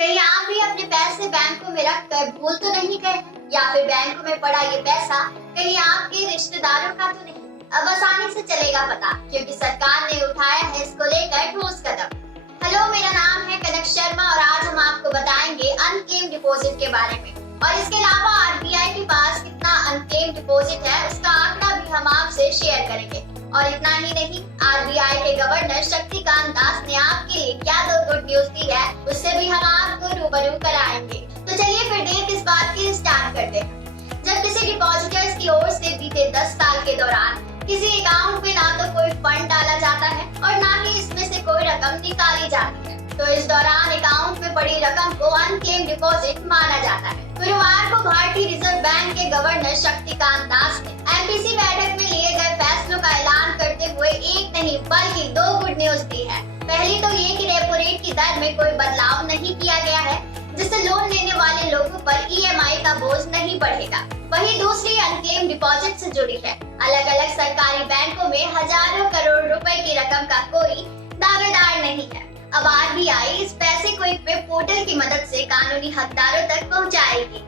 कहीं आप भी अपने पैसे बैंकों में रख कर भूल तो नहीं गए या फिर बैंकों में पड़ा ये पैसा कहीं आपके रिश्तेदारों का तो नहीं। अब आसानी से चलेगा पता, क्योंकि सरकार ने उठाया है इसको लेकर ठोस कदम। हेलो, मेरा नाम है कनक शर्मा और आज हम आपको बताएंगे अनक्लेम डिपॉजिट के बारे में और इसके अलावा आरबीआई के पास कितना अनक्लेम डिपॉजिट है उसका आंकड़ा भी हम आपसे शेयर करेंगे। और इतना ही नहीं, आरबीआई के गवर्नर शक्तिकांत दास ने आपके लिए क्या दो गुड न्यूज दी है उससे भी हम आपको रूबरू कराएंगे। तो चलिए फिर देर किस बात की स्टार्ट करते हैं। जब किसी डिपॉजिटर्स की ओर से बीते 10 साल के दौरान किसी अकाउंट में ना तो कोई फंड डाला जाता है और ना ही इसमें से कोई रकम निकाली जाती है, तो इस दौरान अकाउंट में पड़ी रकम को अनक्लेम डिपॉजिट माना जाता है। गुरुवार को भारतीय रिजर्व बैंक के गवर्नर शक्तिकांत दास ने एमपीसी बैठक में लिए गए फैसलों का ऐलान करते हुए एक नहीं बल्कि दो गुड न्यूज दी है। पहली तो ये कि रेपो रेट की दर में कोई बदलाव नहीं किया गया है, जिससे लोन लेने वाले लोगों पर ईएमआई का बोझ नहीं बढ़ेगा। वहीं दूसरी अनक्लेम डिपॉजिट से जुड़ी है। अलग अलग सरकारी बैंकों में हजारों करोड़ रुपए की रकम का कोई दावेदार नहीं है। अब आरबीआई इस पैसे को एक वेब पोर्टल की मदद से कानूनी हकदारों तक पहुंचाएगी।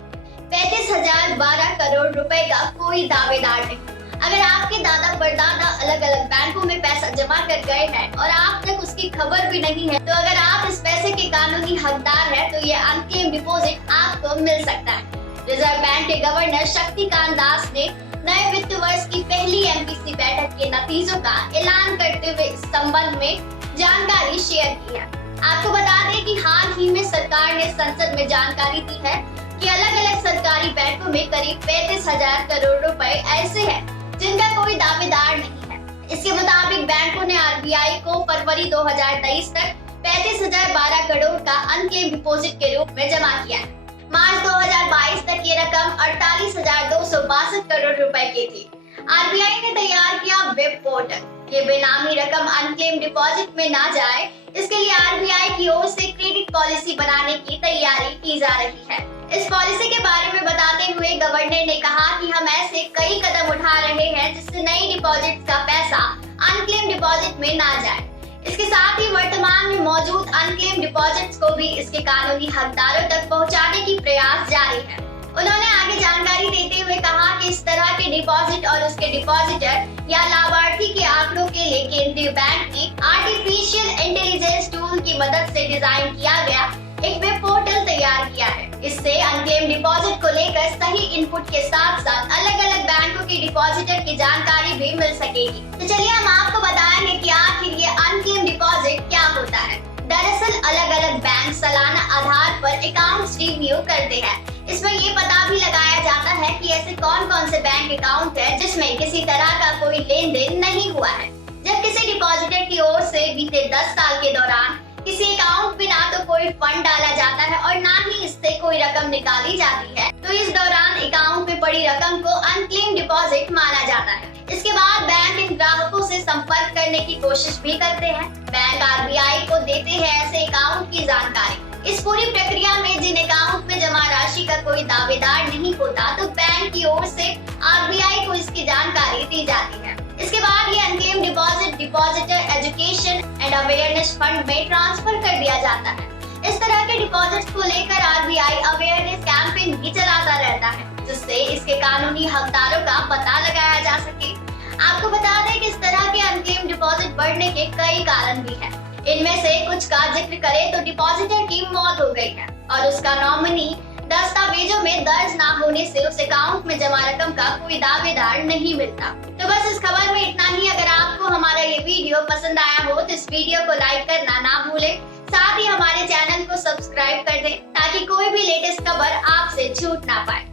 35,012 करोड़ रुपए का कोई दावेदार नहीं। अगर आपके दादा परदादा अलग अलग बैंकों में पैसा जमा कर गए हैं और आप तक उसकी खबर भी नहीं है, तो अगर आप इस पैसे के कानूनी हकदार हैं, तो ये अनक्लेम डिपॉजिट आपको मिल सकता है। रिजर्व बैंक के गवर्नर शक्तिकांत दास ने नए वित्त वर्ष की पहली एमपीसी बैठक के नतीजों का ऐलान करते हुए इस संबंध में जानकारी शेयर की है। आपको बता दें कि हाल ही में सरकार ने संसद में जानकारी दी है कि अलग अलग सरकारी बैंकों में करीब 35,000 करोड़ रुपए ऐसे हैं जिनका कोई दावेदार नहीं है। इसके मुताबिक बैंकों ने आरबीआई को फरवरी 2023 तक 35,012 करोड़ का अनक्लेम डिपॉजिट के रूप में जमा किया है। मार्च 2022 तक ये रकम 48,262 करोड़ रुपए की थी। आरबीआई ने तैयार किया वेब पोर्टल। ये बेनामी रकम अनक्लेम डिपॉजिट में ना जाए, इसके लिए आरबीआई की ओर से क्रेडिट पॉलिसी बनाने की तैयारी की जा रही है। इस पॉलिसी के बारे में बताते हुए गवर्नर ने कहा कि हम ऐसे कई कदम उठा रहे हैं जिससे नई डिपॉजिट का पैसा अनक्लेम डिपॉजिट में ना जाए। इसके साथ ही वर्तमान में मौजूद अनक्लेम डिपॉजिट्स को भी इसके कानूनी हकदारों तक पहुंचाने की प्रयास जारी है। उन्होंने आगे जानकारी देते हुए कहा कि इस तरह के डिपॉजिट और उसके डिपॉजिटर या लाभार्थी के आंकड़ों के लिए केंद्रीय बैंक ने आर्टिफिशियल इंटेलिजेंस टूल की मदद से डिजाइन किया गया एक वेब पोर्टल तैयार किया है। इससे अनक्लेम डिपॉजिट को लेकर सही इनपुट के साथ साथ अलग अलग बैंकों के डिपॉजिटर की जानकारी भी मिल सकेगी। तो चलिए हम आपको बताएंगे कि आखिर ये अनक्लेम डिपॉजिट क्या होता है। दरअसल अलग अलग बैंक सालाना आधार पर अकाउंट्स रिव्यू करते हैं। इसमें ये पता भी लगाया जाता है कि ऐसे कौन कौन से बैंक अकाउंट है जिसमें किसी तरह का कोई लेन देन नहीं हुआ है। जब किसी डिपॉजिटर की ओर से बीते 10 साल के दौरान किसी अकाउंट में ना तो कोई फंड डाला जाता है और ना ही इससे कोई रकम निकाली जाती है, तो इस दौरान अकाउंट में पड़ी रकम को अनक्लेम डिपॉजिट माना जाता है। इसके बाद बैंक इन ग्राहकों से संपर्क करने की कोशिश भी करते हैं। बैंक आरबीआई को देते हैं ऐसे अकाउंट की जानकारी। इस पूरी प्रक्रिया में जिन अकाउंट में जमा राशि का कोई दावेदार नहीं होता, तो बैंक की ओर से आरबीआई को इसकी जानकारी दी जाती है। इसके बाद ये unclaim deposit depositor education and awareness fund में ट्रांसफर कर दिया जाता है। इस तरह के डिपॉजिट्स को लेकर आरबीआई अवेयरनेस कैंपेन भी चलाता रहता है, जिससे इसके कानूनी हकदारों का पता लगाया जा सके। आपको बता दें कि इस तरह के अनक्लेम डिपॉजिट बढ़ने के कई कारण भी हैं। इनमें से कुछ का जिक्र करें तो डिपॉजिटर की मौत हो गई है और उसका नॉमिनी दस्तावेजों में दर्ज ना होने से उस अकाउंट में जमा रकम का कोई दावेदार नहीं मिलता। तो बस इस खबर में इतना ही। अगर आपको हमारा ये वीडियो पसंद आया हो तो इस वीडियो को लाइक करना ना भूलें, साथ ही हमारे चैनल को सब्सक्राइब कर दें ताकि कोई भी लेटेस्ट खबर आपसे छूट ना पाए।